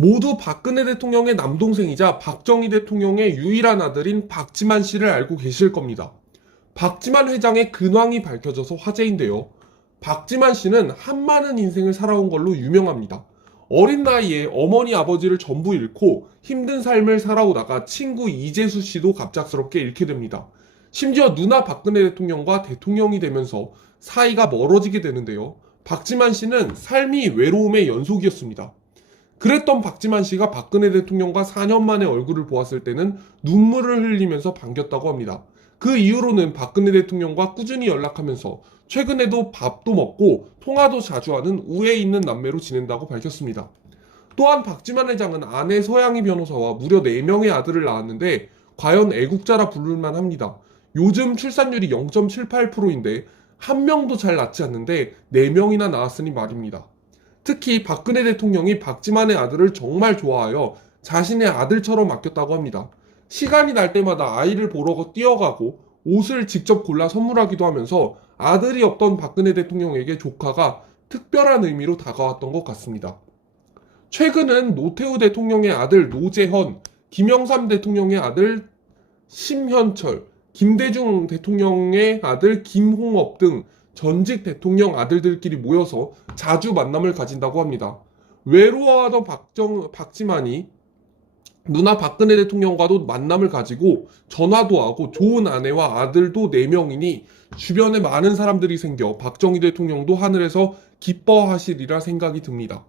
모두 박근혜 대통령의 남동생이자 박정희 대통령의 유일한 아들인 박지만 씨를 알고 계실 겁니다. 박지만 회장의 근황이 밝혀져서 화제인데요. 박지만 씨는 한많은 인생을 살아온 걸로 유명합니다. 어린 나이에 어머니 아버지를 전부 잃고 힘든 삶을 살아오다가 친구 이재수 씨도 갑작스럽게 잃게 됩니다. 심지어 누나 박근혜 대통령과 대통령이 되면서 사이가 멀어지게 되는데요. 박지만 씨는 삶이 외로움의 연속이었습니다. 그랬던 박지만 씨가 박근혜 대통령과 4년 만에 얼굴을 보았을 때는 눈물을 흘리면서 반겼다고 합니다. 그 이후로는 박근혜 대통령과 꾸준히 연락하면서 최근에도 밥도 먹고 통화도 자주 하는 우애 있는 남매로 지낸다고 밝혔습니다. 또한 박지만 회장은 아내 서양희 변호사와 무려 4명의 아들을 낳았는데 과연 애국자라 부를만 합니다. 요즘 출산율이 0.78%인데 한 명도 잘 낳지 않는데 4명이나 낳았으니 말입니다. 특히 박근혜 대통령이 박지만의 아들을 정말 좋아하여 자신의 아들처럼 아꼈다고 합니다. 시간이 날 때마다 아이를 보러 뛰어가고 옷을 직접 골라 선물하기도 하면서 아들이 없던 박근혜 대통령에게 조카가 특별한 의미로 다가왔던 것 같습니다. 최근은 노태우 대통령의 아들 노재헌, 김영삼 대통령의 아들 심현철, 김대중 대통령의 아들 김홍업 등 전직 대통령 아들들끼리 모여서 자주 만남을 가진다고 합니다. 외로워하던 박정, 박지만이 누나 박근혜 대통령과도 만남을 가지고 전화도 하고 좋은 아내와 아들도 4명이니 주변에 많은 사람들이 생겨 박정희 대통령도 하늘에서 기뻐하시리라 생각이 듭니다.